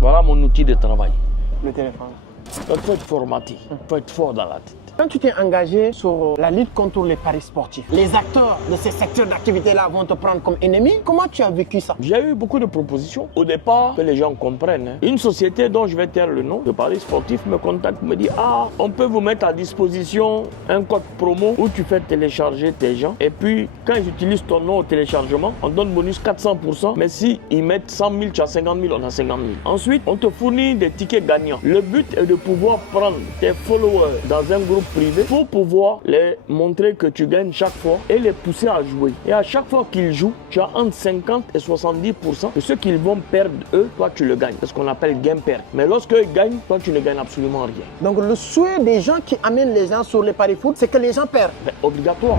Voilà mon outil de travail. Le téléphone. Il faut être formaté, il faut être fort dans la tête. Quand tu t'es engagé sur la lutte contre les paris sportifs, les acteurs de ces secteurs d'activité-là vont te prendre comme ennemi. Comment tu as vécu ça? J'ai eu beaucoup de propositions. Au départ, que les gens comprennent. Une société dont je vais taire le nom, de paris sportifs, me contacte, me dit « Ah, on peut vous mettre à disposition un code promo où tu fais télécharger tes gens. Et puis, quand ils utilisent ton nom au téléchargement, on donne bonus 400%. Mais si ils mettent 100 000, tu as 50 000, on a 50 000. Ensuite, on te fournit des tickets gagnants. Le but est de pouvoir prendre tes followers dans un groupe privé pour pouvoir les montrer que tu gagnes chaque fois et les pousser à jouer. Et à chaque fois qu'ils jouent, tu as entre 50 et 70% de ce qu'ils vont perdre, eux, toi tu le gagnes. C'est ce qu'on appelle gain-perte. Mais lorsqu'eux gagnent, toi tu ne gagnes absolument rien. Donc le souhait des gens qui amènent les gens sur les paris foot, c'est que les gens perdent. C'est obligatoire.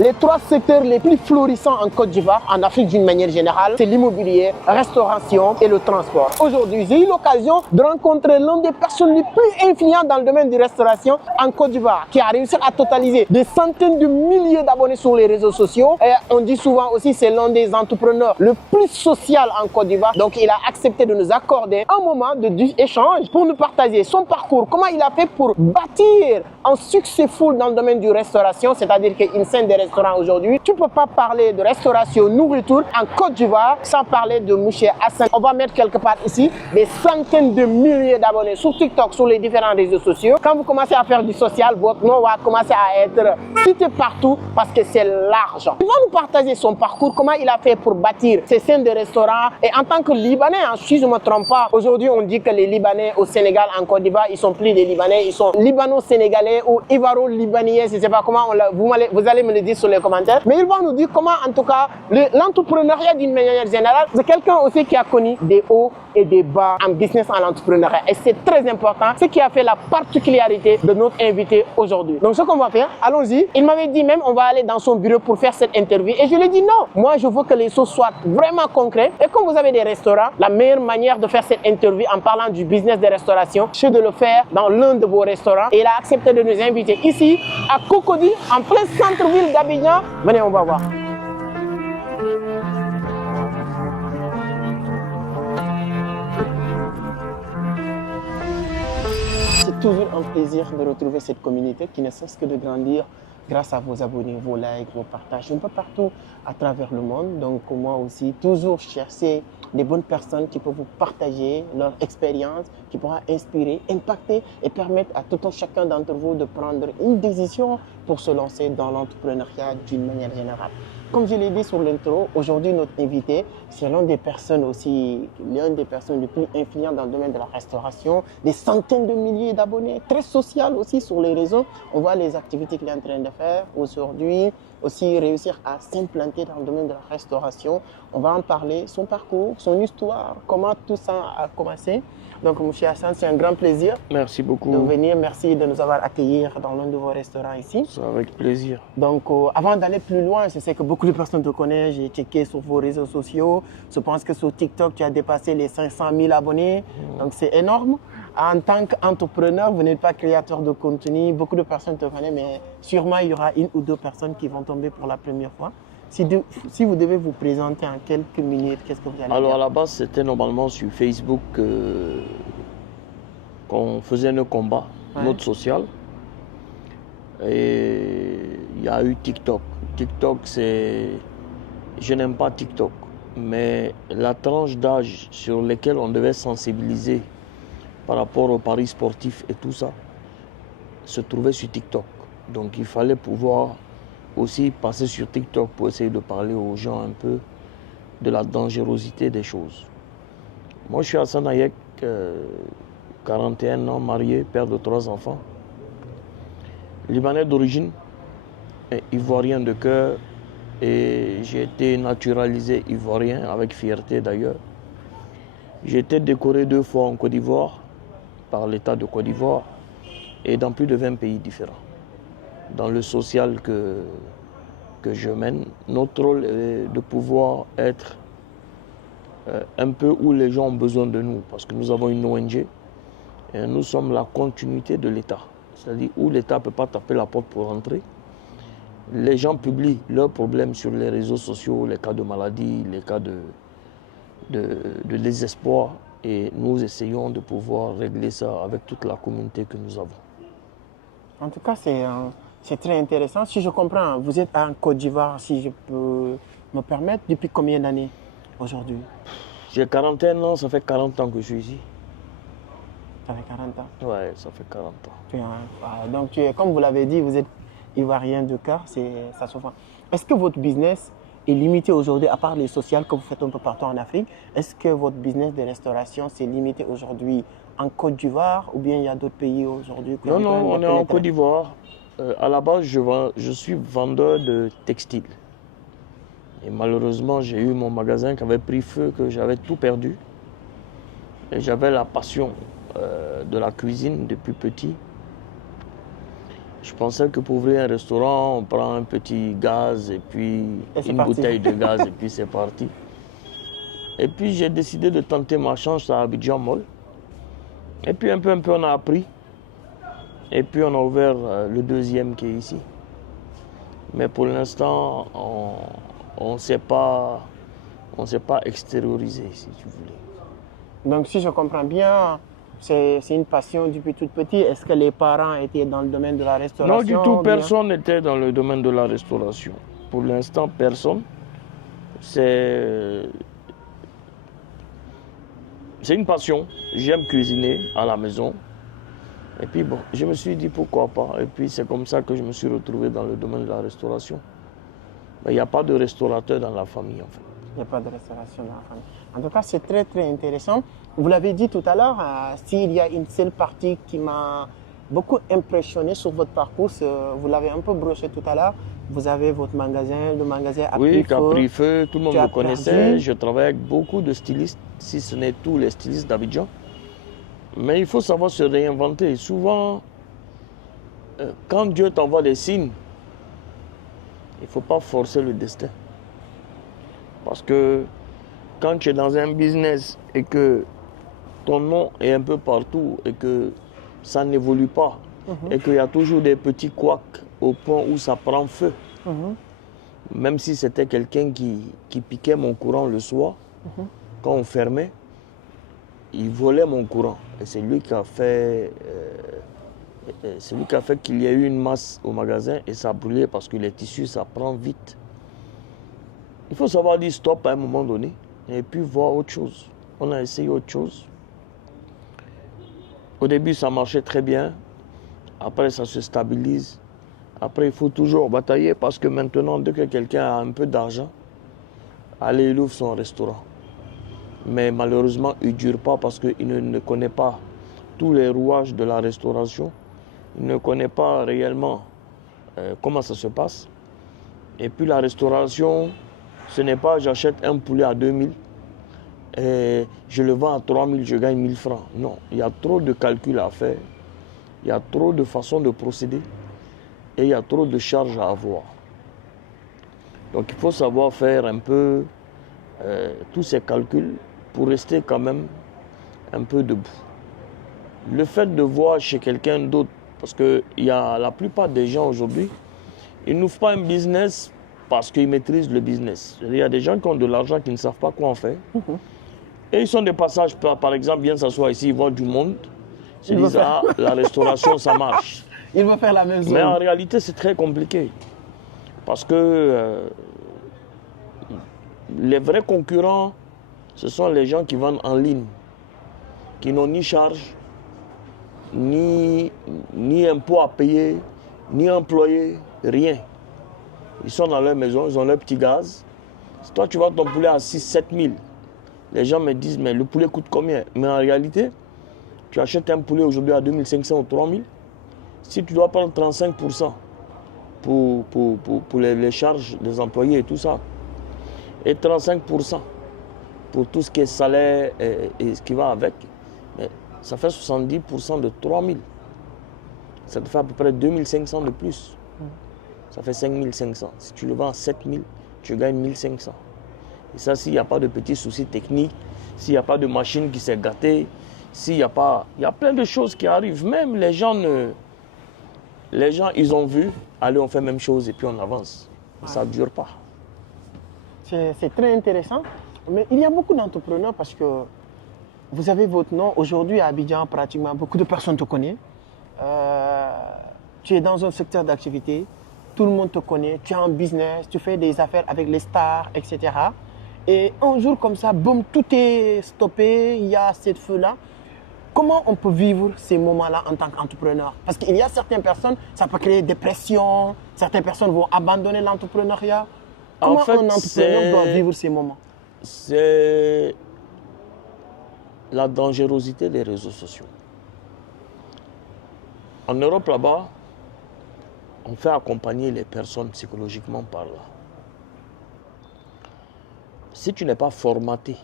Les trois secteurs les plus florissants en Côte d'Ivoire, en Afrique d'une manière générale, c'est l'immobilier, la restauration et le transport. Aujourd'hui, j'ai eu l'occasion de rencontrer l'une des personnes les plus influentes dans le domaine de la restauration en Côte d'Ivoire, qui a réussi à totaliser des centaines de milliers d'abonnés sur les réseaux sociaux. Et on dit souvent aussi c'est l'un des entrepreneurs le plus social en Côte d'Ivoire. Donc il a accepté de nous accorder un moment d'échange pour nous partager son parcours, comment il a fait pour bâtir un succès fou dans le domaine de la restauration, c'est-à-dire qu'une scène des restaurants aujourd'hui, tu ne peux pas parler de restauration, nourriture en Côte d'Ivoire sans parler de M. Hassan. On va mettre quelque part ici des centaines de milliers d'abonnés sur TikTok, sur les différents réseaux sociaux. Quand vous commencez à faire du social, votre nom va commencer à être cité partout parce que c'est l'argent. Il va nous partager son parcours, comment il a fait pour bâtir ces scènes de restaurants. Et en tant que Libanais, si je ne me trompe pas, aujourd'hui on dit que les Libanais au Sénégal, en Côte d'Ivoire, ils sont plus des Libanais, ils sont Libano-Sénégalais ou Ivaro-Libanais, je ne sais pas comment, vous allez me le dire sur les commentaires, mais ils vont nous dire comment en tout cas l'entrepreneuriat d'une manière générale, c'est quelqu'un aussi qui a connu des hauts et des bas en business, en entrepreneuriat, et c'est très important, ce qui a fait la particularité de notre invité aujourd'hui. Donc ce qu'on va faire, allons-y. Il m'avait dit même on va aller dans son bureau pour faire cette interview et je lui ai dit non, moi je veux que les choses soient vraiment concrètes et comme vous avez des restaurants, la meilleure manière de faire cette interview en parlant du business de restauration, c'est de le faire dans l'un de vos restaurants et il a accepté de nous inviter ici à Cocody, en plein centre-ville d'Abidjan. Venez, on va voir. C'est toujours un plaisir de retrouver cette communauté qui ne cesse que de grandir grâce à vos abonnés, vos likes, vos partages, un peu partout à travers le monde. Donc moi aussi, toujours chercher des bonnes personnes qui peuvent vous partager leur expérience, qui pourra inspirer, impacter et permettre à tout un chacun d'entre vous de prendre une décision pour se lancer dans l'entrepreneuriat d'une manière générale. Comme je l'ai dit sur l'intro, aujourd'hui notre invité, c'est l'une des personnes les plus influentes dans le domaine de la restauration, des centaines de milliers d'abonnés, très social aussi sur les réseaux. On voit les activités qu'il est en train de faire aujourd'hui, aussi réussir à s'implanter dans le domaine de la restauration. On va en parler, son parcours, son histoire, comment tout ça a commencé. Donc, M. Hassan, c'est un grand plaisir. Merci beaucoup. De venir. Merci de nous avoir accueillis dans l'un de vos restaurants ici. C'est avec plaisir. Donc, avant d'aller plus loin, je sais que beaucoup de personnes te connaissent. J'ai checké sur vos réseaux sociaux. Je pense que sur TikTok, tu as dépassé les 500 000 abonnés. Donc, c'est énorme. En tant qu'entrepreneur, vous n'êtes pas créateur de contenu. Beaucoup de personnes te connaissent, mais sûrement, il y aura une ou deux personnes qui vont tomber pour la première fois. Si vous devez vous présenter en quelques minutes, qu'est-ce que vous allez dire? Alors à la base, c'était normalement sur Facebook qu'on faisait nos combats, notre social. Et il y a eu TikTok. TikTok, c'est... Je n'aime pas TikTok, mais la tranche d'âge sur laquelle on devait sensibiliser par rapport aux paris sportifs et tout ça, se trouvait sur TikTok. Donc il fallait pouvoir aussi passer sur TikTok pour essayer de parler aux gens un peu de la dangerosité des choses. Moi, je suis Hassan Hayek, 41 ans, marié, père de 3 enfants, libanais d'origine, ivoirien de cœur, et j'ai été naturalisé ivoirien, avec fierté d'ailleurs. J'ai été décoré 2 fois en Côte d'Ivoire, par l'État de Côte d'Ivoire, et dans plus de 20 pays différents. Dans le social que je mène, notre rôle est de pouvoir être un peu où les gens ont besoin de nous, parce que nous avons une ONG et nous sommes la continuité de l'État, c'est-à-dire où l'État ne peut pas taper la porte pour entrer Les gens publient leurs problèmes sur les réseaux sociaux, les cas de maladie, les cas de désespoir. Et nous essayons de pouvoir régler ça avec toute la communauté que nous avons. En tout cas, c'est très intéressant. Si je comprends, vous êtes en Côte d'Ivoire, si je peux me permettre, depuis combien d'années aujourd'hui? J'ai 41 ans, ça fait 40 ans que je suis ici. Ça fait 40 ans. Ouais, ça fait 40 ans. Donc, comme vous l'avez dit, vous êtes ivoirien de cœur, ça se voit. Est-ce que votre business est limité aujourd'hui, à part les sociales que vous faites un peu partout en Afrique, est-ce que votre business de restauration s'est limité aujourd'hui en Côte d'Ivoire ou bien il y a d'autres pays aujourd'hui? Non, on est en Côte d'Ivoire. À la base, je suis vendeur de textiles. Et malheureusement, j'ai eu mon magasin qui avait pris feu, que j'avais tout perdu. Et j'avais la passion de la cuisine depuis petit. Je pensais que pour ouvrir un restaurant, on prend un petit gaz et puis une bouteille de gaz et puis c'est parti. Et puis j'ai décidé de tenter ma chance à Abidjan Mall. Et puis un peu on a appris. Et puis on a ouvert le deuxième qui est ici. Mais pour l'instant, on ne s'est pas extériorisé, si tu voulais. Donc si je comprends bien, c'est une passion depuis tout petit. Est-ce que les parents étaient dans le domaine de la restauration? Non, du tout, personne n'était dans le domaine de la restauration. Pour l'instant, personne. C'est une passion. J'aime cuisiner à la maison. Et puis bon, je me suis dit pourquoi pas. Et puis c'est comme ça que je me suis retrouvé dans le domaine de la restauration. Mais il n'y a pas de restaurateur dans la famille en fait. Il n'y a pas de restauration dans la famille. En tout cas, c'est très très intéressant. Vous l'avez dit tout à l'heure, s'il y a une seule partie qui m'a beaucoup impressionné sur votre parcours, vous l'avez un peu broché tout à l'heure, vous avez votre magasin, le magasin a pris feu. Oui, qui a pris feu, tout le monde me connaissait. Je travaille avec beaucoup de stylistes, si ce n'est tous les stylistes d'Abidjan. Mais il faut savoir se réinventer. Souvent, quand Dieu t'envoie des signes, il ne faut pas forcer le destin. Parce que quand tu es dans un business et que ton nom est un peu partout et que ça n'évolue pas et qu'il y a toujours des petits couacs au point où ça prend feu, même si c'était quelqu'un qui piquait mon courant le soir, quand on fermait, il volait mon courant. Et c'est lui qui a fait qu'il y ait eu une masse au magasin et ça a brûlé parce que les tissus, ça prend vite. Il faut savoir dire stop à un moment donné et puis voir autre chose. On a essayé autre chose. Au début, ça marchait très bien. Après, ça se stabilise. Après, il faut toujours batailler parce que maintenant, dès que quelqu'un a un peu d'argent, allez, il ouvre son restaurant. Mais malheureusement, il ne dure pas parce qu'il ne connaît pas tous les rouages de la restauration. Il ne connaît pas réellement comment ça se passe. Et puis la restauration, ce n'est pas j'achète un poulet à 2000 et je le vends à 3000, je gagne 1000 francs. Non, il y a trop de calculs à faire. Il y a trop de façons de procéder et il y a trop de charges à avoir. Donc il faut savoir faire un peu tous ces calculs pour rester quand même un peu debout. Le fait de voir chez quelqu'un d'autre, parce que la plupart des gens aujourd'hui, ils n'ouvrent pas un business parce qu'ils maîtrisent le business. Il y a des gens qui ont de l'argent qui ne savent pas quoi en faire. Et ils sont des passages, par exemple, viennent s'asseoir ici, ils voient du monde. Ils se disent, ah, la restauration, ça marche. Ils vont faire la même chose. Mais en réalité, c'est très compliqué. Parce que les vrais concurrents, ce sont les gens qui vendent en ligne, qui n'ont ni charge, ni impôts à payer, ni employés, rien. Ils sont dans leur maison, ils ont leur petit gaz. Si toi, tu vends ton poulet à 6-7 000, les gens me disent, mais le poulet coûte combien? Mais en réalité, tu achètes un poulet aujourd'hui à 2500 ou 3000. Si tu dois prendre 35% pour les charges des employés et tout ça, et 35% pour tout ce qui est salaire et ce qui va avec, mais ça fait 70% de 3000. Ça te fait à peu près 2500 de plus. Ça fait 5500. Si tu le vends à 7000, tu gagnes 1500. Et ça, s'il n'y a pas de petits soucis techniques, s'il n'y a pas de machine qui s'est gâtée, s'il n'y a pas... Il y a plein de choses qui arrivent. Même les gens Les gens, ils ont vu, allez, on fait la même chose et puis on avance. Ça ne dure pas. C'est très intéressant. Mais il y a beaucoup d'entrepreneurs parce que vous avez votre nom. Aujourd'hui, à Abidjan, pratiquement, beaucoup de personnes te connaissent. Tu es dans un secteur d'activité. Tout le monde te connaît. Tu as un business. Tu fais des affaires avec les stars, etc. Et un jour comme ça, boum, tout est stoppé. Il y a cette feu-là. Comment on peut vivre ces moments-là en tant qu'entrepreneur? Parce qu'il y a certaines personnes, ça peut créer des pressions. Certaines personnes vont abandonner l'entrepreneuriat. Comment un entrepreneur doit vivre ces moments? C'est la dangerosité des réseaux sociaux. En Europe, là-bas, on fait accompagner les personnes psychologiquement par là. Si tu n'es pas formaté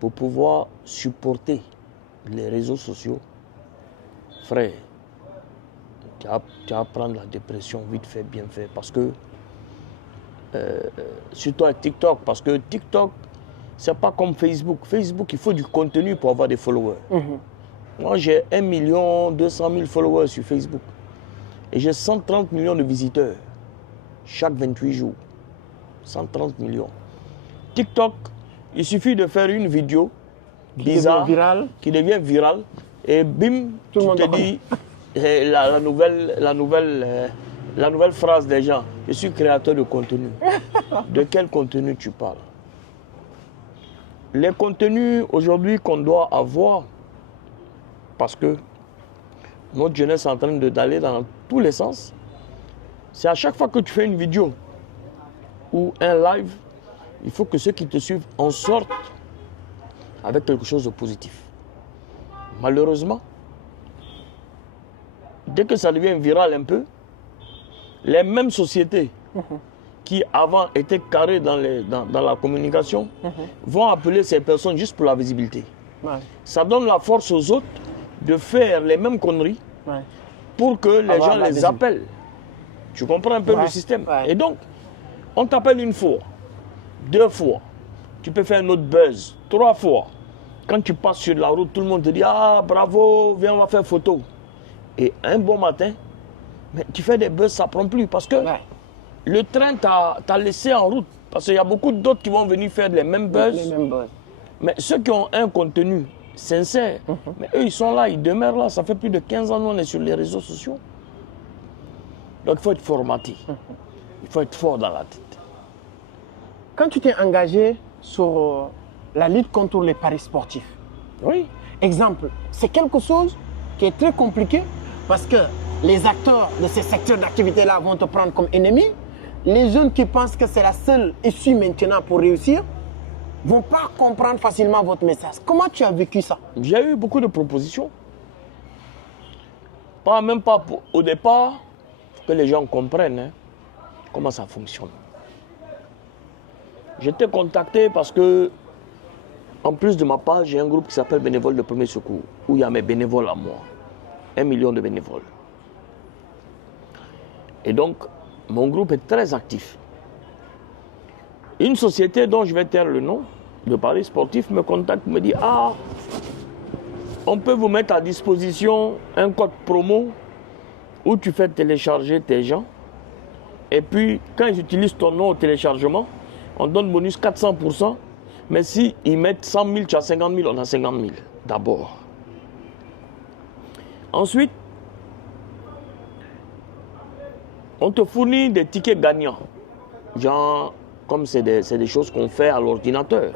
pour pouvoir supporter les réseaux sociaux, frère, tu vas prendre la dépression vite fait, bien fait. Parce que, surtout avec TikTok, parce que TikTok, c'est pas comme Facebook. Facebook, il faut du contenu pour avoir des followers. Moi, j'ai 1 200 000 followers sur Facebook. Et j'ai 130 millions de visiteurs chaque 28 jours. 130 millions. TikTok, il suffit de faire une vidéo bizarre qui devient virale et bim, tout le monde te dis la nouvelle phrase des gens. Je suis créateur de contenu. De quel contenu tu parles? Les contenus aujourd'hui qu'on doit avoir, parce que notre jeunesse est en train d'aller dans tous les sens, c'est à chaque fois que tu fais une vidéo ou un live, il faut que ceux qui te suivent en sortent avec quelque chose de positif. Malheureusement, dès que ça devient viral un peu, les mêmes sociétés qui avant étaient carrées dans la communication vont appeler ces personnes juste pour la visibilité. Ouais. Ça donne la force aux autres de faire les mêmes conneries pour que les gens les appellent. Tu comprends un peu le système? Et donc, on t'appelle une fois, 2 fois, tu peux faire un autre buzz, 3 fois. Quand tu passes sur la route, tout le monde te dit « Ah, bravo, viens, on va faire photo. » Et un bon matin, mais tu fais des buzz, ça ne prend plus parce que le train t'a laissé en route. Parce qu'il y a beaucoup d'autres qui vont venir faire les mêmes buzz. Mais ceux qui ont un contenu sincère, mais eux, ils sont là, ils demeurent là. Ça fait plus de 15 ans qu'on est sur les réseaux sociaux. Donc, il faut être formaté. Il faut être fort dans la tête. Quand tu t'es engagé sur la lutte contre les paris sportifs, exemple, c'est quelque chose qui est très compliqué parce que les acteurs de ces secteurs d'activité-là vont te prendre comme ennemi. Les jeunes qui pensent que c'est la seule issue maintenant pour réussir ne vont pas comprendre facilement votre message. Comment tu as vécu ça? J'ai eu beaucoup de propositions. Même pas au départ, que les gens comprennent comment ça fonctionne. J'étais contacté parce que, en plus de ma page, j'ai un groupe qui s'appelle Bénévoles de Premier Secours, où il y a mes bénévoles à moi. 1 million de bénévoles. Et donc, mon groupe est très actif. Une société dont je vais taire le nom, de paris sportifs, me contacte, me dit « Ah, on peut vous mettre à disposition un code promo où tu fais télécharger tes gens. Et puis, quand ils utilisent ton nom au téléchargement, on donne bonus 400%. Mais si ils mettent 100 000, tu as 50 000, on a 50 000 d'abord. Ensuite, on te fournit des tickets gagnants. Genre, comme c'est des choses qu'on fait à l'ordinateur.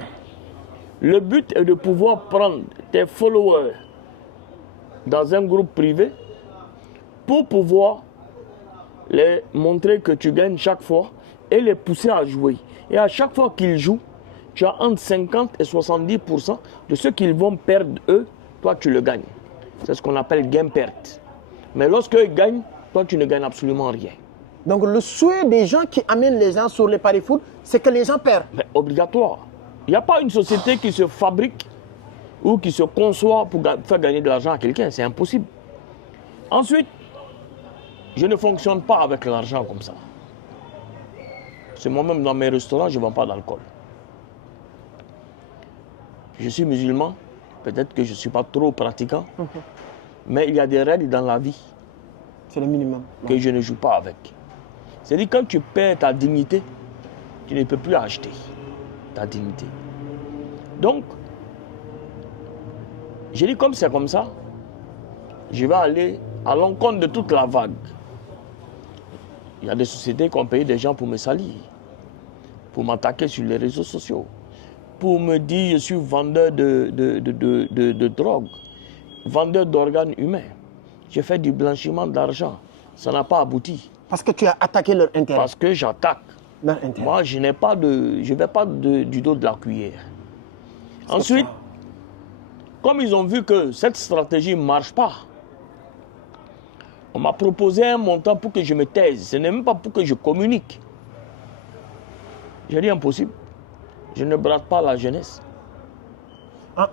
Le but est de pouvoir prendre tes followers dans un groupe privé pour pouvoir les montrer que tu gagnes chaque fois et les pousser à jouer. Et à chaque fois qu'ils jouent, tu as entre 50 et 70% de ce qu'ils vont perdre eux, toi tu le gagnes. C'est ce qu'on appelle gain-perte. Mais lorsqu'ils gagnent, toi tu ne gagnes absolument rien. Donc le souhait des gens qui amènent les gens sur les paris foot, c'est que les gens perdent. Mais obligatoire. Il n'y a pas une société qui se fabrique ou qui se conçoit pour faire gagner de l'argent à quelqu'un. C'est impossible. Ensuite, je ne fonctionne pas avec l'argent comme ça. C'est moi-même dans mes restaurants, je ne vends pas d'alcool. Je suis musulman, peut-être que je ne suis pas trop pratiquant, mais il y a des règles dans la vie. C'est le minimum. que je ne joue pas avec. C'est-à-dire quand tu perds ta dignité, tu ne peux plus acheter ta dignité. Donc, j'ai dit comme c'est comme ça, je vais aller à l'encontre de toute la vague. Il y a des sociétés qui ont payé des gens pour me salir, pour m'attaquer sur les réseaux sociaux, pour me dire je suis vendeur de drogue, vendeur d'organes humains. J'ai fait du blanchiment d'argent. Ça n'a pas abouti. Parce que tu as attaqué leur intérêt. Parce que j'attaque. Leur intérêt. Moi, je n'ai pas de, je ne vais pas du dos de la cuillère. Ensuite, comme ils ont vu que cette stratégie ne marche pas, on m'a proposé un montant pour que je me taise. Ce n'est même pas pour que je communique. J'ai dit impossible. Je ne brade pas la jeunesse.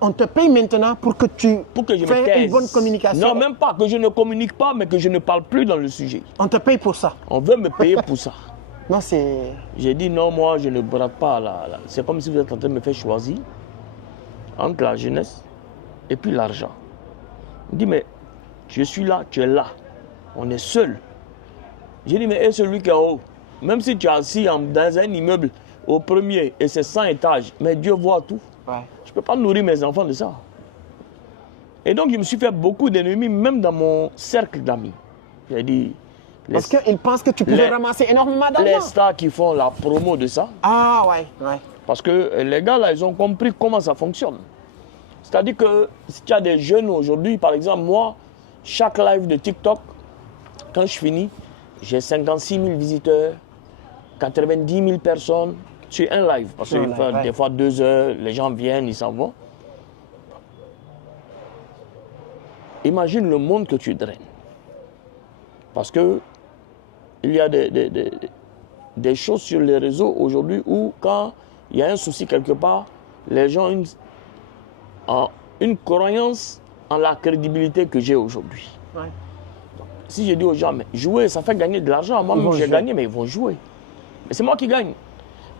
On te paye maintenant pour que tu fasses une bonne communication. Non, même pas que je ne communique pas, mais que je ne parle plus dans le sujet. On te paye pour ça. On veut me payer pour ça. Non, c'est... J'ai dit non, moi je ne brade pas. C'est comme si vous êtes en train de me faire choisir entre la jeunesse et puis l'argent. Il dit mais je suis là, tu es là. On est seul. J'ai dit mais et celui qui est en haut, même si tu es assis dans un immeuble au premier et c'est 100 étages, mais Dieu voit tout. Ouais. Je ne peux pas nourrir mes enfants de ça. Et donc, je me suis fait beaucoup d'ennemis, même dans mon cercle d'amis. J'ai dit... Parce qu'ils pensent que tu pouvais ramasser énormément d'argent. Les stars qui font la promo de ça. Ah, ouais, ouais. Parce que les gars, là, ils ont compris comment ça fonctionne. C'est-à-dire que si tu as des jeunes aujourd'hui, par exemple, moi, chaque live de TikTok, quand je finis, j'ai 56 000 visiteurs, 90 000 personnes. Sur un live, parce que des fois 2 heures, les gens viennent, ils s'en vont. Imagine le monde que tu draines. Parce que il y a des choses sur les réseaux aujourd'hui où quand il y a un souci quelque part, les gens ont une croyance en la crédibilité que j'ai aujourd'hui. Ouais. Si je dis aux gens, mais jouer, ça fait gagner de l'argent. Moi, j'ai gagné, mais ils vont jouer. Mais c'est moi qui gagne.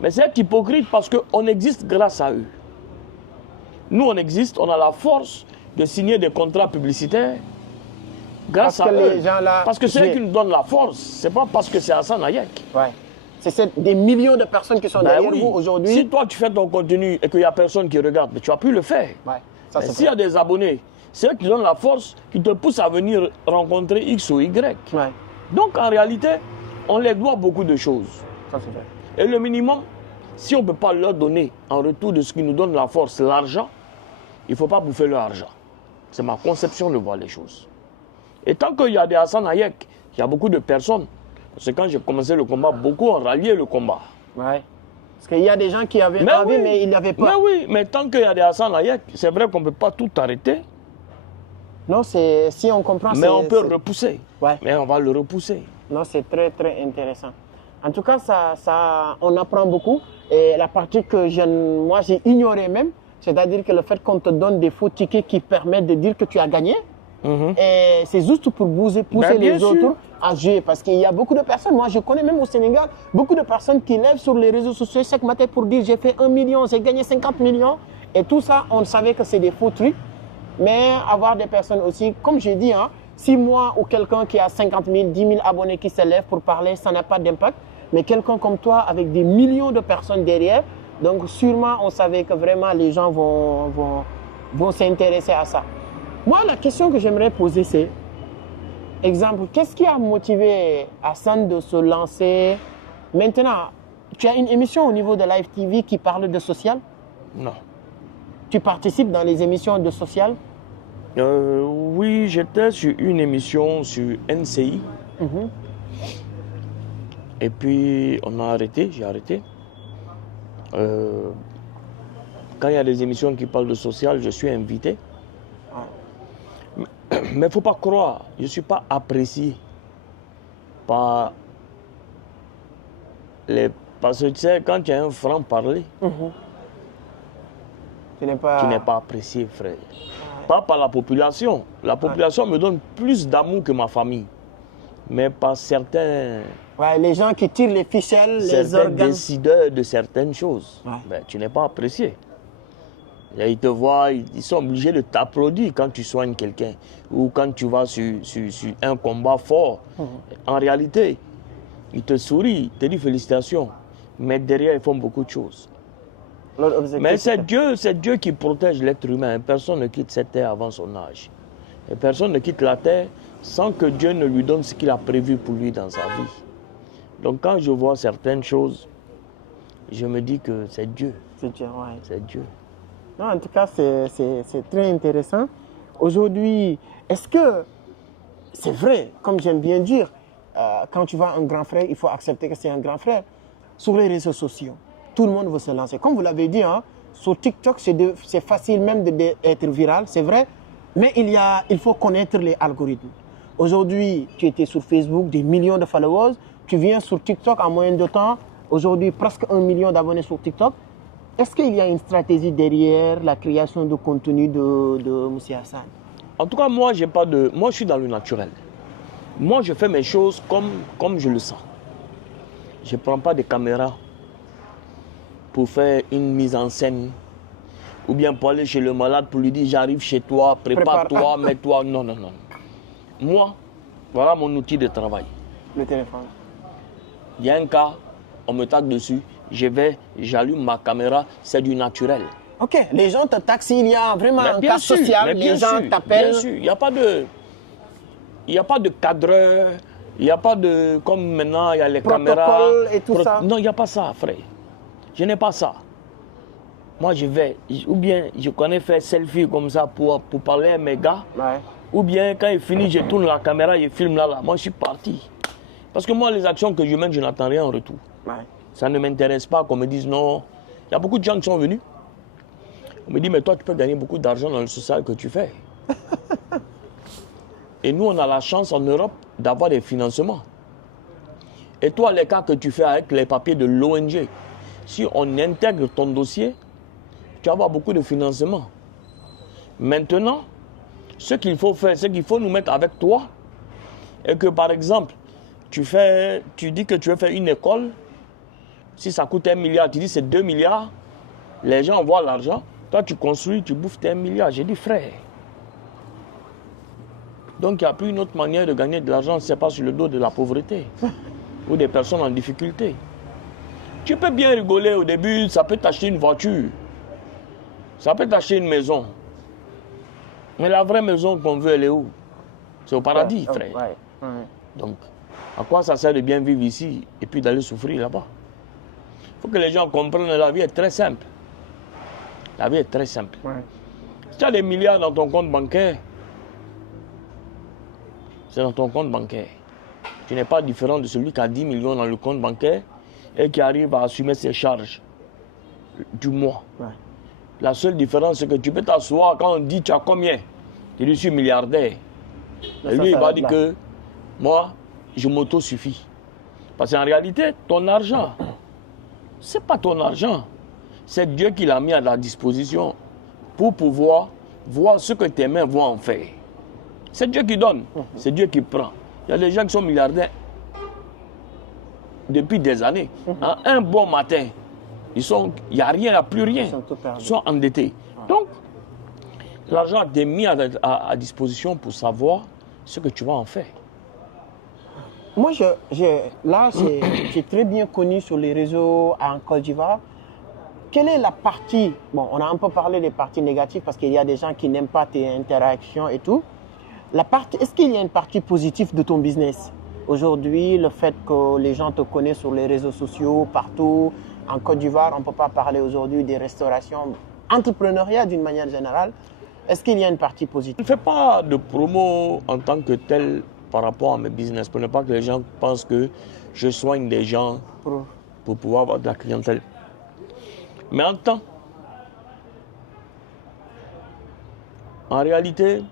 Mais c'est hypocrite parce qu'on existe grâce à eux. Nous, on existe, on a la force de signer des contrats publicitaires grâce à eux. Parce que c'est eux qui nous donnent la force. Ce n'est pas parce que c'est Hassan Hayek. Ouais. C'est des millions de personnes qui sont derrière vous aujourd'hui. Si toi, tu fais ton contenu et qu'il n'y a personne qui regarde, mais tu as pu le faire. Ouais. S'il y a des abonnés, c'est eux qui donnent la force, qui te poussent à venir rencontrer X ou Y. Ouais. Donc, en réalité, on les doit beaucoup de choses. Ça, c'est vrai. Et le minimum, si on ne peut pas leur donner en retour de ce qui nous donne la force, l'argent, il ne faut pas bouffer leur argent. C'est ma conception de voir les choses. Et tant qu'il y a des Hassan Hayek, il y a beaucoup de personnes. Parce que quand j'ai commencé le combat, beaucoup ont rallié le combat. Ouais. Parce qu'il y a des gens qui avaient envie, mais ils n'avaient pas. Mais oui, mais tant qu'il y a des Hassan Hayek, c'est vrai qu'on ne peut pas tout arrêter. Non, si on comprend... Mais on peut repousser. Ouais. Mais on va le repousser. Non, c'est très, très intéressant. En tout cas, on apprend beaucoup. Et la partie que moi, j'ai ignorée même, c'est-à-dire que le fait qu'on te donne des faux tickets qui permettent de dire que tu as gagné, et c'est juste pour pousser les autres à jouer. Parce qu'il y a beaucoup de personnes, moi je connais même au Sénégal, beaucoup de personnes qui lèvent sur les réseaux sociaux chaque matin pour dire j'ai fait 1 million, j'ai gagné 50 millions. Et tout ça, on savait que c'est des faux trucs. Mais avoir des personnes aussi, comme j'ai dit, si moi ou quelqu'un qui a 50 000, 10 000 abonnés qui se lèvent pour parler, ça n'a pas d'impact. Mais quelqu'un comme toi, avec des millions de personnes derrière, donc sûrement on savait que vraiment les gens vont s'intéresser à ça. Moi, la question que j'aimerais poser, c'est, exemple, qu'est-ce qui a motivé Hassan de se lancer? Maintenant, tu as une émission au niveau de Live TV qui parle de social? Non. Tu participes dans les émissions de social? Oui, j'étais sur une émission sur NCI. Et puis, on a arrêté, j'ai arrêté. Quand il y a des émissions qui parlent de social, je suis invité. Mais il ne faut pas croire, je ne suis pas apprécié par les... Parce que tu sais, quand tu as un franc-parler, tu n'es pas apprécié, frère. Pas par la population. La population me donne plus d'amour que ma famille. Mais par certains... Ouais, les gens qui tirent les ficelles, les organes. Décideurs de certaines choses. Ben, tu n'es pas apprécié. Et ils te voient, ils sont obligés de t'applaudir quand tu soignes quelqu'un ou quand tu vas sur un combat fort. En réalité, ils te sourient, ils te disent félicitations. Mais derrière, ils font beaucoup de choses. Mais c'est Dieu qui protège l'être humain. Personne ne quitte cette terre avant son âge. Et personne ne quitte la terre sans que Dieu ne lui donne ce qu'il a prévu pour lui dans sa vie. Donc quand je vois certaines choses, je me dis que c'est Dieu. C'est Dieu, ouais. C'est Dieu. Non, en tout cas, c'est très intéressant. Aujourd'hui, est-ce que c'est vrai, comme j'aime bien dire, quand tu vois un grand frère, il faut accepter que c'est un grand frère. Sur les réseaux sociaux, tout le monde veut se lancer. Comme vous l'avez dit, hein, sur TikTok, c'est facile même d'être viral, c'est vrai. Mais il faut connaître les algorithmes. Aujourd'hui, tu étais sur Facebook, des millions de followers. Tu viens sur TikTok en moyenne de temps. Aujourd'hui, presque 1 million d'abonnés sur TikTok. Est-ce qu'il y a une stratégie derrière la création de contenu de Moussi Hassan? En tout cas, moi, je suis dans le naturel. Moi, je fais mes choses comme je le sens. Je ne prends pas de caméra pour faire une mise en scène ou bien pour aller chez le malade pour lui dire j'arrive chez toi, prépare-toi, mets-toi. Non, non, non. Moi, voilà mon outil de travail. Le téléphone. Il y a un cas, on me tape dessus, j'allume ma caméra, c'est du naturel. Ok, les gens te taxent, il y a vraiment un cas social, les gens t'appellent. Bien sûr, il n'y a pas de cadreur, il n'y a pas de, comme maintenant il y a les caméras. Protocole et tout ça. Non, il n'y a pas ça, frère. Je n'ai pas ça. Moi, ou bien je connais faire selfie comme ça pour parler à mes gars. Ouais. Ou bien quand il finit, je tourne la caméra, je filme là. Moi, je suis parti. Parce que moi, les actions que je mène, je n'attends rien en retour. Ouais. Ça ne m'intéresse pas qu'on me dise non. Il y a beaucoup de gens qui sont venus. On me dit, mais toi, tu peux gagner beaucoup d'argent dans le social que tu fais. Et nous, on a la chance en Europe d'avoir des financements. Et toi, les cas que tu fais avec les papiers de l'ONG, si on intègre ton dossier, tu vas avoir beaucoup de financements. Maintenant, ce qu'il faut faire, c'est qu'il faut nous mettre avec toi et que, par exemple, tu dis que tu veux faire une école, si ça coûte 1 milliard, tu dis c'est 2 milliards, les gens voient l'argent, toi tu construis, tu bouffes tes 1 milliard. J'ai dit frère. Donc il n'y a plus une autre manière de gagner de l'argent, ce n'est pas sur le dos de la pauvreté ou des personnes en difficulté. Tu peux bien rigoler au début, ça peut t'acheter une voiture, ça peut t'acheter une maison. Mais la vraie maison qu'on veut, elle est où? C'est au paradis, frère. Ouais, ouais. Donc, à quoi ça sert de bien vivre ici et puis d'aller souffrir là-bas? Il faut que les gens comprennent que la vie est très simple. La vie est très simple. Ouais. Si tu as des milliards dans ton compte bancaire, c'est dans ton compte bancaire. Tu n'es pas différent de celui qui a 10 millions dans le compte bancaire et qui arrive à assumer ses charges du mois. Ouais. La seule différence, c'est que tu peux t'asseoir quand on dit tu as combien? Tu dis je suis milliardaire. Et lui, il va dire que moi, je m'auto-suffis. Parce qu'en réalité, ton argent, ce n'est pas ton argent. C'est Dieu qui l'a mis à ta disposition pour pouvoir voir ce que tes mains vont en faire. C'est Dieu qui donne, c'est Dieu qui prend. Il y a des gens qui sont milliardaires depuis des années. Un bon matin, il n'y a rien, il n'y a plus rien. Ils sont endettés. Donc, l'argent est mis à disposition pour savoir ce que tu vas en faire. Moi, j'ai très bien connu sur les réseaux en Côte d'Ivoire. Quelle est la partie, bon, on a un peu parlé des parties négatives parce qu'il y a des gens qui n'aiment pas tes interactions et tout. Est-ce qu'il y a une partie positive de ton business? Aujourd'hui, le fait que les gens te connaissent sur les réseaux sociaux, partout, en Côte d'Ivoire, on ne peut pas parler aujourd'hui des restaurations, entrepreneuriat d'une manière générale. Est-ce qu'il y a une partie positive? Je ne fais pas de promo en tant que tel par rapport à mes business, pour ne pas que les gens pensent que je soigne des gens pour pouvoir avoir de la clientèle. Mais en réalité,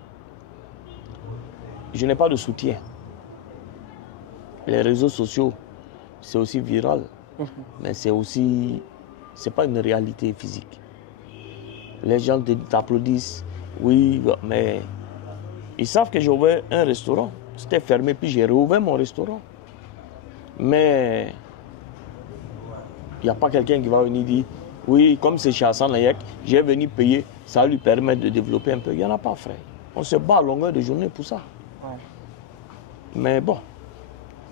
je n'ai pas de soutien. Les réseaux sociaux, c'est aussi viral, mais c'est pas une réalité physique. Les gens t'applaudissent, oui, mais ils savent que j'ai ouvert un restaurant. C'était fermé, puis j'ai réouvert mon restaurant. Mais il n'y a pas quelqu'un qui va venir dire, oui, comme c'est chez Hassan Hayek, j'ai venu payer, ça lui permet de développer un peu. Il n'y en a pas, frère. On se bat à longueur de journée pour ça. Ouais. Mais bon.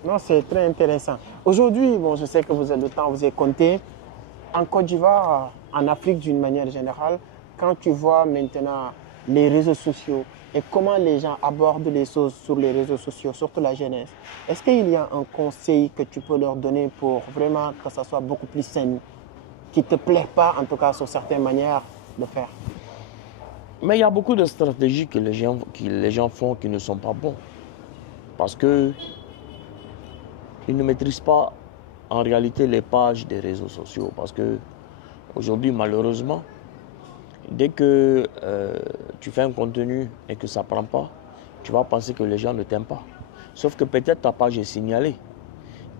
Non, c'est très intéressant. Aujourd'hui, bon, je sais que vous avez le temps, vous avez compté. En Côte d'Ivoire, en Afrique d'une manière générale, quand tu vois maintenant les réseaux sociaux et comment les gens abordent les choses sur les réseaux sociaux, surtout la jeunesse, est-ce qu'il y a un conseil que tu peux leur donner pour vraiment que ça soit beaucoup plus sain, qui ne te plaît pas, en tout cas sur certaines manières de faire? Mais il y a beaucoup de stratégies que les gens font qui ne sont pas bons. Parce que ils ne maîtrisent pas en réalité les pages des réseaux sociaux. Parce que aujourd'hui, malheureusement, dès que tu fais un contenu et que ça ne prend pas, tu vas penser que les gens ne t'aiment pas. Sauf que peut-être ta page est signalée.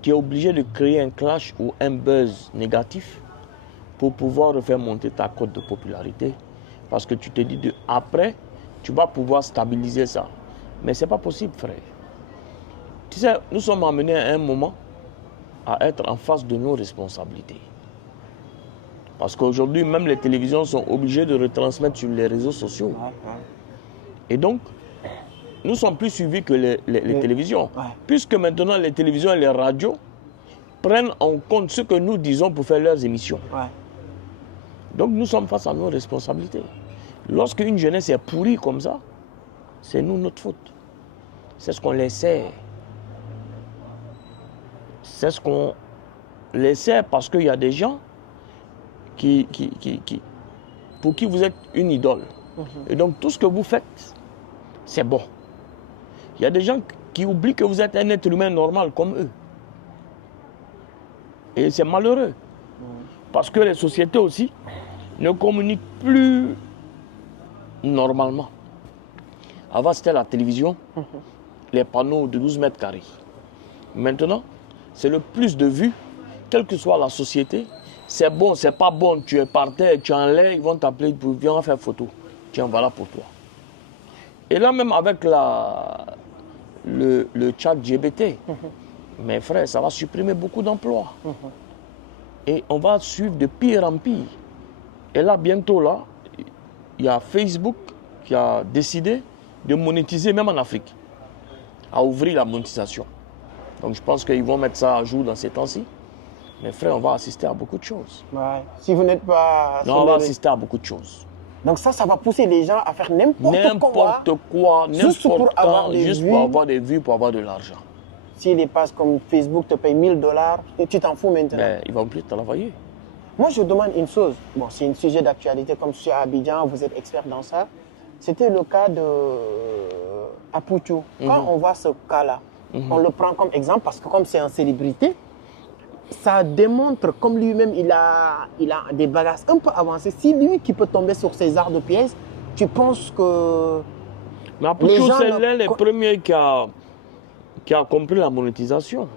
Tu es obligé de créer un clash ou un buzz négatif pour pouvoir refaire monter ta cote de popularité. Parce que tu te dis après, tu vas pouvoir stabiliser ça. Mais ce n'est pas possible, frère. Tu sais, nous sommes amenés à un moment à être en face de nos responsabilités. Parce qu'aujourd'hui, même les télévisions sont obligées de retransmettre sur les réseaux sociaux. Et donc, nous sommes plus suivis que les télévisions. Puisque maintenant, les télévisions et les radios prennent en compte ce que nous disons pour faire leurs émissions. Donc, nous sommes face à nos responsabilités. Lorsqu'une jeunesse est pourrie comme ça, c'est nous notre faute. C'est ce qu'on laissait. C'est ce qu'on laissait parce qu'il y a des gens pour qui vous êtes une idole. Et donc tout ce que vous faites, c'est bon. Il y a des gens qui oublient que vous êtes un être humain normal comme eux. Et c'est malheureux. Parce que les sociétés aussi ne communiquent plus normalement. Avant, c'était la télévision, les panneaux de 12 mètres carrés. Maintenant, c'est le plus de vues, quelle que soit la société. C'est bon, c'est pas bon, tu es par terre, tu es en l'air, ils vont t'appeler pour venir faire photo. Tiens, voilà pour toi. Et là, même avec le chat GBT, mes frères, ça va supprimer beaucoup d'emplois. Et on va suivre de pire en pire. Et là, bientôt, là, il y a Facebook qui a décidé de monétiser, même en Afrique, à ouvrir la monétisation. Donc je pense qu'ils vont mettre ça à jour dans ces temps-ci. Mais frère, on va assister à beaucoup de choses. Si vous n'êtes pas... Non, on va assister à beaucoup de choses. Donc ça va pousser les gens à faire n'importe quoi, juste pour avoir des vues, pour avoir de l'argent. Si les pages comme Facebook te payent 1000 $, tu t'en fous maintenant. Mais ils vont plus travailler. Moi, je demande une chose. Bon, c'est un sujet d'actualité, comme je suis à Abidjan, vous êtes expert dans ça. C'était le cas de Apuchu. Quand on voit ce cas-là, on le prend comme exemple parce que comme c'est une célébrité, ça démontre comme lui-même il a des bagages un peu avancés. Si lui qui peut tomber sur ces arts de pièces, tu penses que... Mais Apuchu, c'est l'un des premiers qui a compris la monétisation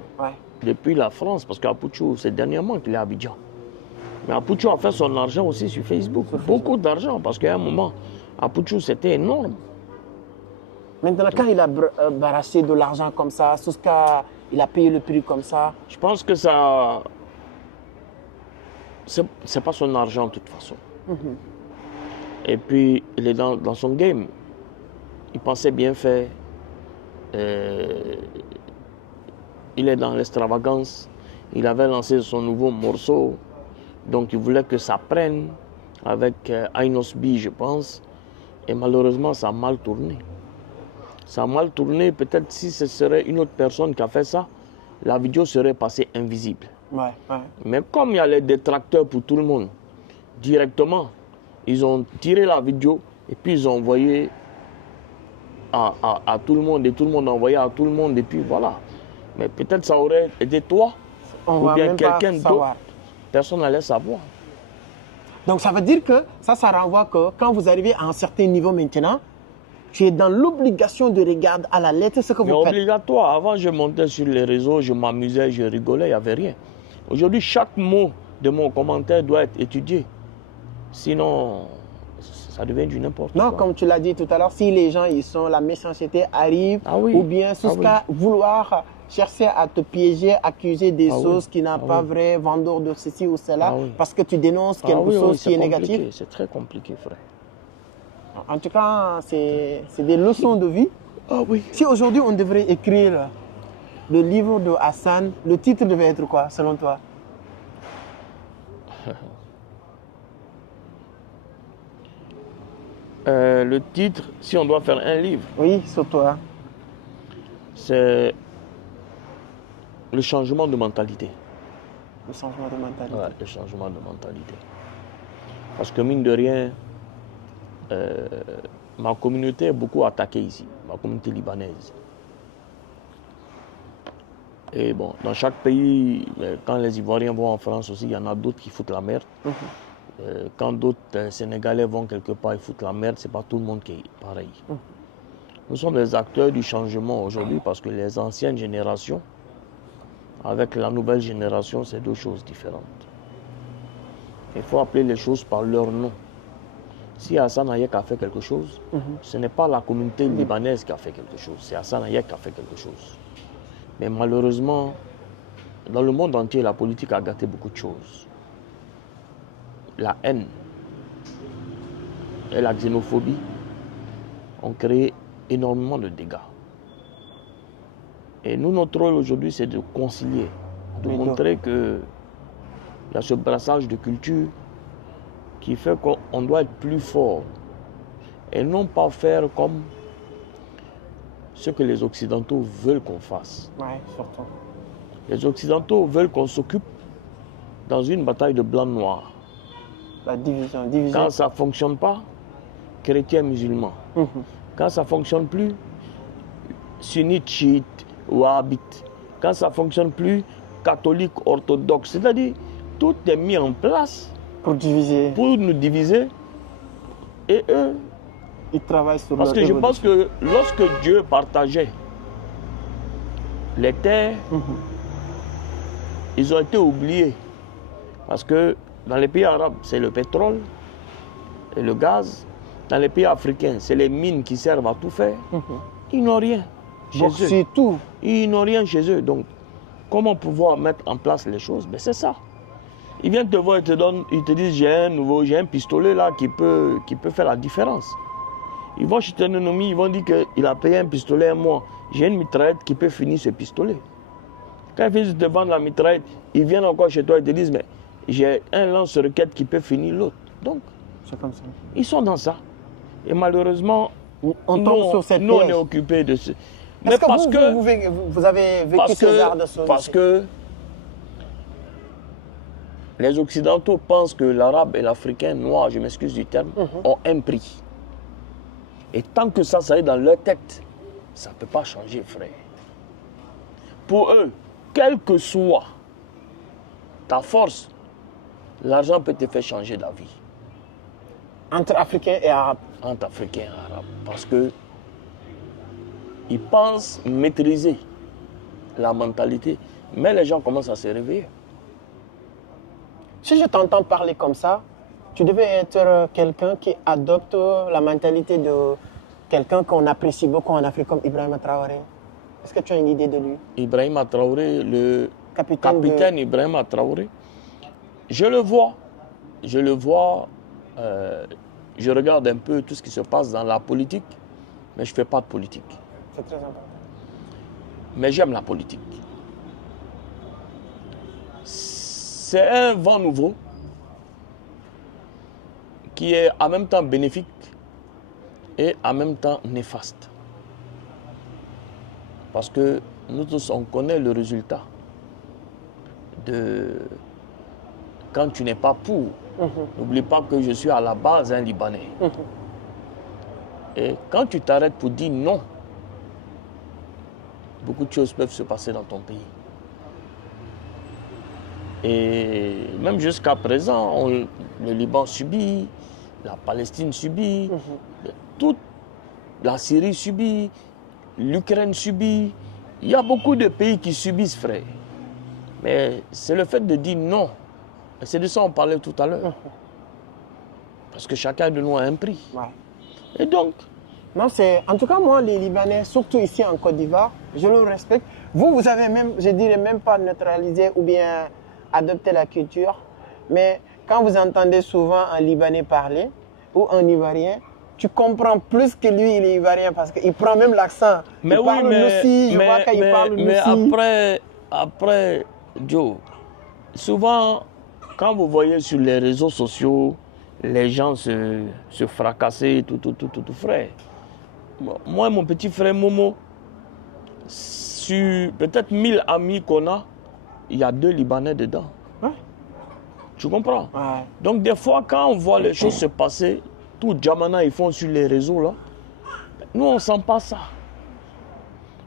depuis la France. Parce qu'Apuchu, c'est dernièrement qu'il est à Abidjan. Mais Apuchu a fait son argent aussi sur Facebook. Beaucoup d'argent parce qu'à un moment, Apuchu, c'était énorme. Maintenant, quand il a barassé de l'argent comme ça, Souska, il a payé le prix comme ça. Je pense que ça... C'est pas son argent de toute façon. Et puis, il est dans son game. Il pensait bien faire. Il est dans l'extravagance. Il avait lancé son nouveau morceau. Donc, il voulait que ça prenne avec Ainos B, je pense. Et malheureusement, ça a mal tourné. Ça a mal tourné. Peut-être si ce serait une autre personne qui a fait ça, la vidéo serait passée invisible. Mais comme il y a les détracteurs pour tout le monde, directement, ils ont tiré la vidéo et puis ils ont envoyé à tout le monde. Et tout le monde a envoyé à tout le monde. Et puis voilà. Mais peut-être ça aurait été toi ou bien quelqu'un d'autre. Personne n'allait savoir. Donc ça veut dire que ça renvoie que quand vous arrivez à un certain niveau maintenant, tu es dans l'obligation de regarder à la lettre ce que vous faites. C'est obligatoire. Avant, je montais sur les réseaux, je m'amusais, je rigolais, il n'y avait rien. Aujourd'hui, chaque mot de mon commentaire doit être étudié. Sinon, ça devient du n'importe quoi. Non, comme tu l'as dit tout à l'heure, si les gens, la méchanceté arrive, ou bien jusqu'à vouloir chercher à te piéger, accuser des Ah choses oui. qui n'ont pas vrai, vendeur de ceci ou cela, Ah oui. parce que tu dénonces quelque oui, chose qui est compliqué, négatif. c'est très compliqué, frère. En tout cas, c'est des leçons de vie. Ah oui. Si aujourd'hui on devrait écrire le livre de Hassan, le titre devait être quoi, selon toi? Le titre, si on doit faire un livre, Oui, sur toi. c'est le changement de mentalité. Le changement de mentalité. Ouais, le changement de mentalité. Parce que mine de rien, ma communauté est beaucoup attaquée ici, ma communauté libanaise. Et bon, dans chaque pays, quand les Ivoiriens vont en France aussi, il y en a d'autres qui foutent la merde. Quand d'autres Sénégalais vont quelque part, ils foutent la merde, c'est pas tout le monde qui est pareil. Nous sommes des acteurs du changement aujourd'hui parce que les anciennes générations, avec la nouvelle génération, c'est deux choses différentes. Il faut appeler les choses par leur nom. Si Hassan Hayek a fait quelque chose, ce n'est pas la communauté libanaise qui a fait quelque chose, c'est Hassan Hayek qui a fait quelque chose. Mais malheureusement, dans le monde entier, la politique a gâté beaucoup de choses. La haine et la xénophobie ont créé énormément de dégâts. Et nous, notre rôle aujourd'hui, c'est de concilier, de montrer qu'il y a ce brassage de culture qui fait qu'on doit être plus fort et non pas faire comme ce que les Occidentaux veulent qu'on fasse. Oui, surtout. Les Occidentaux veulent qu'on s'occupe dans une bataille de blanc-noir. La division. Quand ça ne fonctionne pas, chrétien-musulman. Quand ça ne fonctionne plus, sunnite, chiite, wahhabite. Quand ça ne fonctionne plus, catholique, orthodoxe. C'est-à-dire, tout est mis en place pour diviser. Pour nous diviser. Et eux, ils travaillent sur parce que je pense que lorsque Dieu partageait les terres, ils ont été oubliés. Parce que dans les pays arabes, c'est le pétrole et le gaz. Dans les pays africains, c'est les mines qui servent à tout faire. Ils n'ont rien chez eux. C'est tout. Ils n'ont rien chez eux. Donc, comment pouvoir mettre en place les choses? Ben, c'est ça. Ils viennent te voir et ils te disent j'ai un pistolet là qui peut faire la différence. Ils vont chez ton ennemi, ils vont dire qu'il a payé un pistolet un mois. J'ai une mitraillette qui peut finir ce pistolet. Quand ils finissent de vendre la mitraillette, ils viennent encore chez toi et te disent mais j'ai un lance-roquette qui peut finir l'autre. Donc, c'est comme ça. Ils sont dans ça. Et malheureusement, on tombe sur cette nous on est occupés de ce. Mais parce que vous avez vécu ces arts de solution. Parce que les Occidentaux pensent que l'arabe et l'africain noir, je m'excuse du terme, ont un prix. Et tant que ça est dans leur tête, ça ne peut pas changer, frère. Pour eux, quelle que soit ta force, l'argent peut te faire changer la vie. Entre Africains et Arabes. Entre Africains et Arabes. Parce que ils pensent maîtriser la mentalité. Mais les gens commencent à se réveiller. Si je t'entends parler comme ça, tu devais être quelqu'un qui adopte la mentalité de quelqu'un qu'on apprécie beaucoup en Afrique comme Ibrahima Traoré. Est-ce que tu as une idée de lui? Ibrahima Traoré, le capitaine Ibrahima Traoré, je le vois. Je regarde un peu tout ce qui se passe dans la politique, mais je ne fais pas de politique. C'est très important. Mais j'aime la politique. C'est un vent nouveau qui est en même temps bénéfique et en même temps néfaste. Parce que nous tous, on connaît le résultat de quand tu n'es pas pour. N'oublie pas que je suis à la base un Libanais. Et quand tu t'arrêtes pour dire non, beaucoup de choses peuvent se passer dans ton pays. Et même jusqu'à présent, le Liban subit, la Palestine subit, toute la Syrie subit, l'Ukraine subit. Il y a beaucoup de pays qui subissent, frère. Mais c'est le fait de dire non. Et c'est de ça qu'on parlait tout à l'heure. Parce que chacun de nous a un prix. Et donc, Non, en tout cas, moi, les Libanais, surtout ici en Côte d'Ivoire, je le respecte. Vous avez même, je dirais même pas neutralisé ou bien adopté la culture. Mais quand vous entendez souvent un Libanais parler ou un Ivoirien, tu comprends plus que lui, il est Ivoirien parce qu'il prend même l'accent. Mais il parle aussi, je vois qu'il parle mais aussi. après, Joe, souvent, quand vous voyez sur les réseaux sociaux, les gens se fracasser, tout frère. Moi, mon petit frère Momo, sur peut-être 1000 amis qu'on a, il y a 2 Libanais dedans. Ouais. Tu comprends? Ouais. Donc des fois, quand on voit les choses se passer, tout Djamana ils font sur les réseaux là, nous on sent pas ça.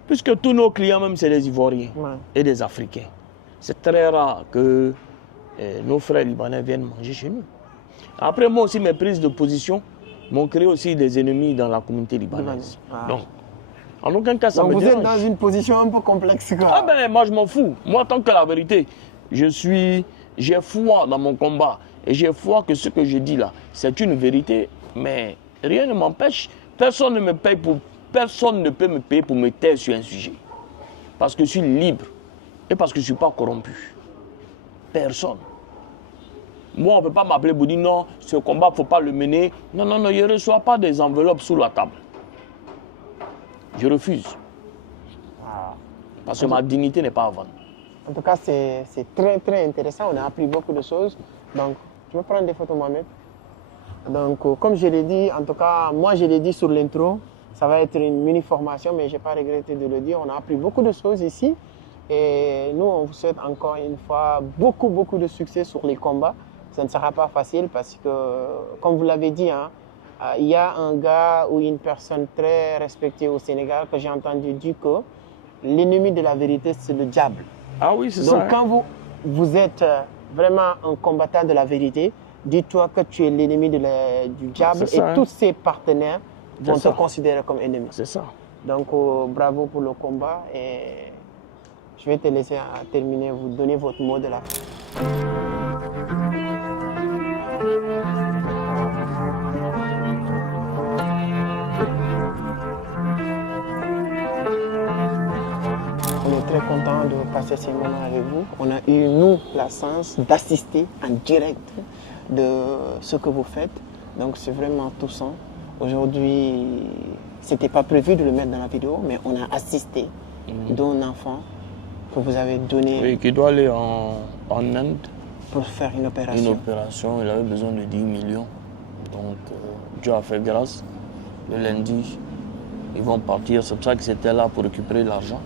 Puisque tous nos clients même c'est des Ivoiriens et des Africains. C'est très rare que nos frères libanais viennent manger chez nous. Après moi aussi mes prises de position m'ont créé aussi des ennemis dans la communauté libanaise. Donc en aucun cas ça me dérange. Vous êtes dans une position un peu complexe quoi. Ah ben moi je m'en fous. Moi tant que la vérité, j'ai foi dans mon combat et j'ai foi que ce que je dis là, c'est une vérité, mais rien ne m'empêche, personne ne peut me payer pour me taire sur un sujet. Parce que je suis libre et parce que je ne suis pas corrompu. Personne. Moi, on ne peut pas m'appeler pour dire non, ce combat, il ne faut pas le mener. Non, je ne reçois pas des enveloppes sous la table. Je refuse. Parce que ma dignité n'est pas à vendre. En tout cas, c'est très, très intéressant. On a appris beaucoup de choses. Donc, je vais prendre des photos moi-même. Donc, comme je l'ai dit, en tout cas, moi, je l'ai dit sur l'intro, ça va être une mini-formation, mais je n'ai pas regretté de le dire. On a appris beaucoup de choses ici. Et nous, on vous souhaite encore une fois beaucoup, beaucoup de succès sur les combats. Ça ne sera pas facile parce que, comme vous l'avez dit, hein, il y a un gars ou une personne très respectée au Sénégal que j'ai entendu dire que l'ennemi de la vérité, c'est le diable. Ah oui, c'est ça. Donc, quand vous êtes vraiment un combattant de la vérité, dis-toi que tu es l'ennemi du diable et tous ses partenaires vont te considérer comme ennemi. C'est ça. Donc, bravo pour le combat et je vais te laisser terminer, vous donner votre mot de la fin. On est très content de passer ces moments avec vous. On a eu, nous, la chance d'assister en direct de ce que vous faites. Donc, c'est vraiment touchant. Aujourd'hui, ce n'était pas prévu de le mettre dans la vidéo, mais on a assisté d'un enfant que vous avez donné... Oui, qui doit aller en Inde. Pour faire une opération. Une opération, il avait besoin de 10 millions. Donc, Dieu a fait grâce. Le lundi, ils vont partir. C'est pour ça que c'était là pour récupérer l'argent.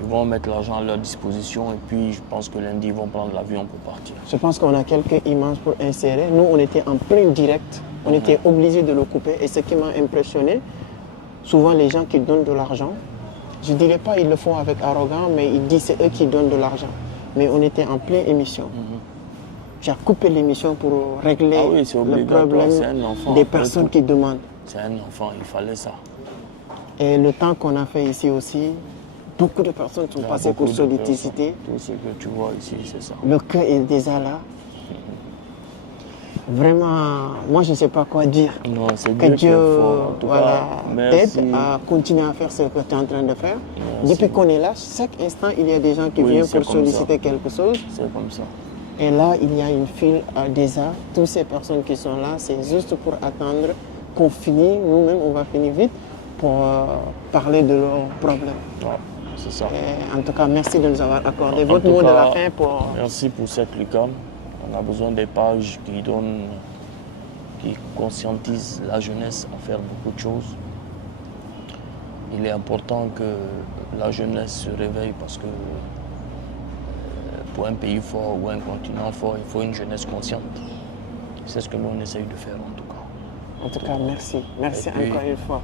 Ils vont mettre l'argent à leur disposition et puis je pense que lundi, ils vont prendre l'avion pour partir. Je pense qu'on a quelques images pour insérer. Nous, on était en plein direct. On était obligés de le couper. Et ce qui m'a impressionné, souvent les gens qui donnent de l'argent, je ne dirais pas qu'ils le font avec arrogance, mais ils disent c'est eux qui donnent de l'argent. Mais on était en pleine émission. J'ai coupé l'émission pour régler le problème des personnes qui demandent. C'est un enfant, il fallait ça. Et le temps qu'on a fait ici aussi, beaucoup de personnes sont passées pour solliciter. Tout ce que tu vois ici, c'est ça. Le cœur est déjà là. Vraiment, moi je ne sais pas quoi dire. Non, c'est que Dieu t'aide à continuer à faire ce que tu es en train de faire. Depuis qu'on est là, chaque instant, il y a des gens qui viennent pour solliciter quelque chose. C'est comme ça. Et là, il y a une file déjà. Toutes ces personnes qui sont là, c'est juste pour attendre qu'on finisse. Nous-mêmes, on va finir vite pour parler de leurs problèmes. Ouais, c'est ça. Et en tout cas, merci de nous avoir accordé votre mot de la fin. Merci pour cette lucane. On a besoin des pages qui conscientisent la jeunesse à faire beaucoup de choses. Il est important que la jeunesse se réveille parce que pour un pays fort ou un continent fort, il faut une jeunesse consciente. C'est ce que nous on essaye de faire en tout cas. En tout cas, merci. Merci encore une fois.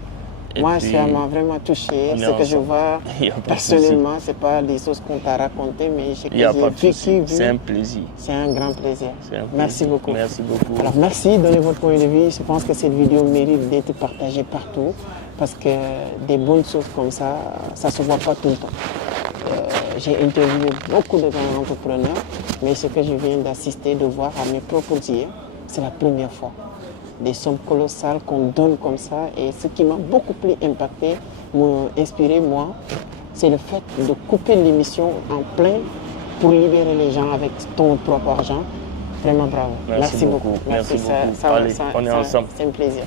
Moi, ça m'a vraiment touché. Ce que je vois, personnellement, ce n'est pas des choses qu'on t'a racontées, mais ce que j'ai vécu. C'est un plaisir. C'est un grand plaisir. Merci beaucoup. Merci beaucoup. Alors, merci, donnez votre point de vue. Je pense que cette vidéo mérite d'être partagée partout, parce que des bonnes choses comme ça ne se voit pas tout le temps. J'ai interviewé beaucoup de grands entrepreneurs, mais ce que je viens d'assister, de voir à mes propres yeux, c'est la première fois. des sommes colossales qu'on donne comme ça. Et ce qui m'a beaucoup plus impacté, m'a inspiré moi, c'est le fait de couper l'émission en plein pour libérer les gens avec ton propre argent. Vraiment bravo. Merci beaucoup. Merci beaucoup. Ça, Allez, on est ensemble. C'est un plaisir.